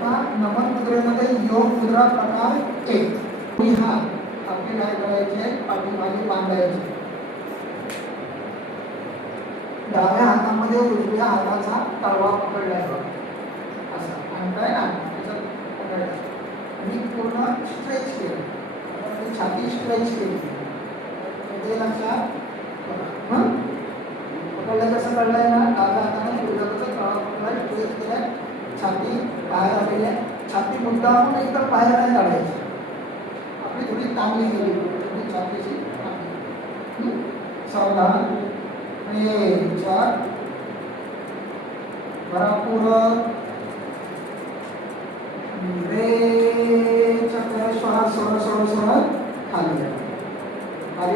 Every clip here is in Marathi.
आता नमन मुद्रेमध्ये योग मुद्रा प्रकार 1. मी हात आपले काय करायचे, पाठीमागे बांधायचे. डाव्या हातामध्ये उजव्या हाताचा तळवा पकडलाय असा आणि काय पकडायचं आणि पूर्ण स्ट्रेच केलं. छाती स्ट्रेच केली. ते लक्षात पकडलं कसं कळलंय ना, डाव्या हाताने उजव्या हाताचा तळवा पकडलाय, स्ट्रेच केलाय, छाती बाहेर आलेली आहे. छाती मुद्दाम एकदम बाहेर नाही काढायची, आपली थोडी ताणली गेली, थोडी छातीची सावधान आणि 4 भरापूर श्वास सोडत खाली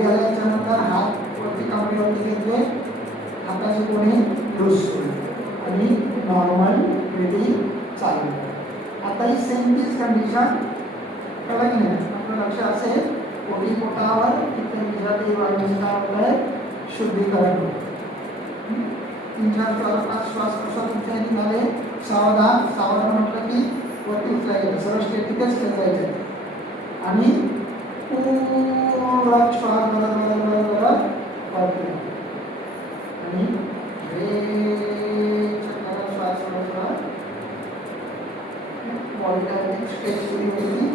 आल्याच्या नंतर हात वरती कमरेवरती घेतले, हाताचे कोणी लूज आणि नॉर्मल ब्रीथिंग चालू. आता ही सेम तीच कंडिशन कळलं की नाही. आपलं लक्ष असेल पोटी पोटावर तिथे निजाती वाढवण्याचा शुद्धीकरण 3-4-4-5 श्वास प्रश्वास तुमच्या निघाले. सावधान म्हटलं की वरती उचलायचं, सरळ स्टेट तिथेच खेळायचे आणि पूर्ण श्वास बदल वरती आणि श्वास बॉडी स्ट्रेच केली